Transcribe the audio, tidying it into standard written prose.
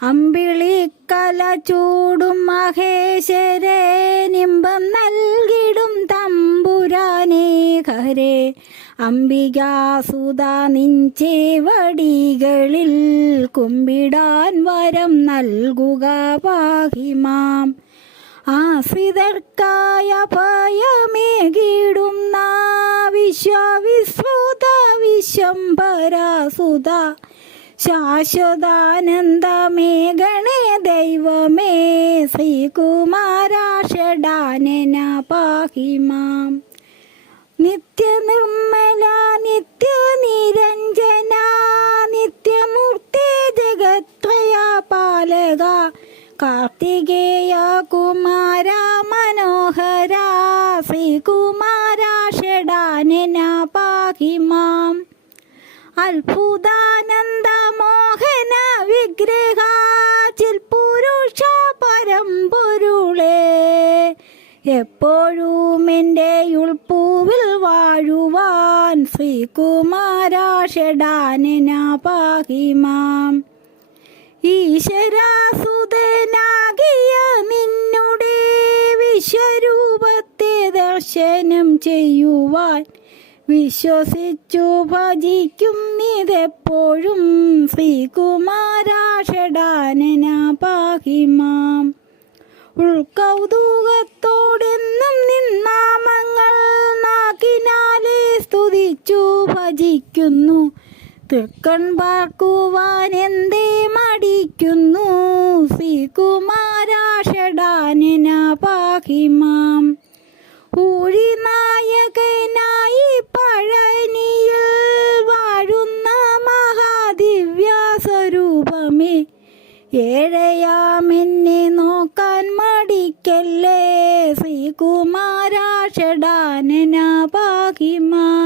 അമ്പിളിക്കല ചൂടും മഹേശ്വരേ നിമ്പം നൽകിടും തമ്പുരാനേ ഹരേ അംബികാസുത നിഞ്ചേവടികളിൽ കുമ്പിടാൻ വരം നൽകുക പാഹിമാം ആശ്രിതർക്കായ ഭയമേകിടുന്ന വിശ്വവിശ്രുത വിശ്വംഭരാസുത ശാശ്വതാനന്ദമേഘണേ ദൈവമേ ശ്രീകുമാരാഷഡാനന പാഹിമാം നിത്യനിർമ്മല നിത്യനിരഞ്ജന നിത്യമൂർത്തി ജഗത്രയ പാലക കാർത്തികേയ കുമാര മനോഹര ശ്രീകുമാരാഷഡാനന പാഹിമാം അത്ഭുതാനന്ദ മോഹന വിഗ്രഹ ചിൽപുരുഷ പരമ്പൊരുളേ എപ്പോഴും എൻ്റെ ഉൾപ്പൂവിൽ വാഴുവാൻ ശ്രീകുമാരാഷഡാനന പാഹിമാം ഈശ്വരാസുതനാകിയ നിന്നുടെ വിശ്വരൂപത്തെ ദർശനം ചെയ്യുവാൻ വിശ്വസിച്ചു ഭജിക്കുന്നിതെപ്പോഴും ശ്രീകുമാരാഷഡാനന പാഹിമാം ഉൾക്കൗതുകത്തോടെന്നും നിന്നാമങ്ങൾ നാക്കിനാലെ സ്തുതിച്ചു ഭജിക്കുന്നു തൃക്കൺ പാർക്കുവാൻ എന്തേ മടിക്കുന്നു ശ്രീകുമാരാഷഡാനന പാഹിമാം ഊഴിനായകനായി പഴനിയിൽ വാഴുന്ന മഹാദിവ്യ സ്വരൂപമേ ഏഴയാമെന്നെ നോക്കാൻ മടിക്കല്ലേ ശ്രീകുമാരാഷഡാനന പാഹിമാം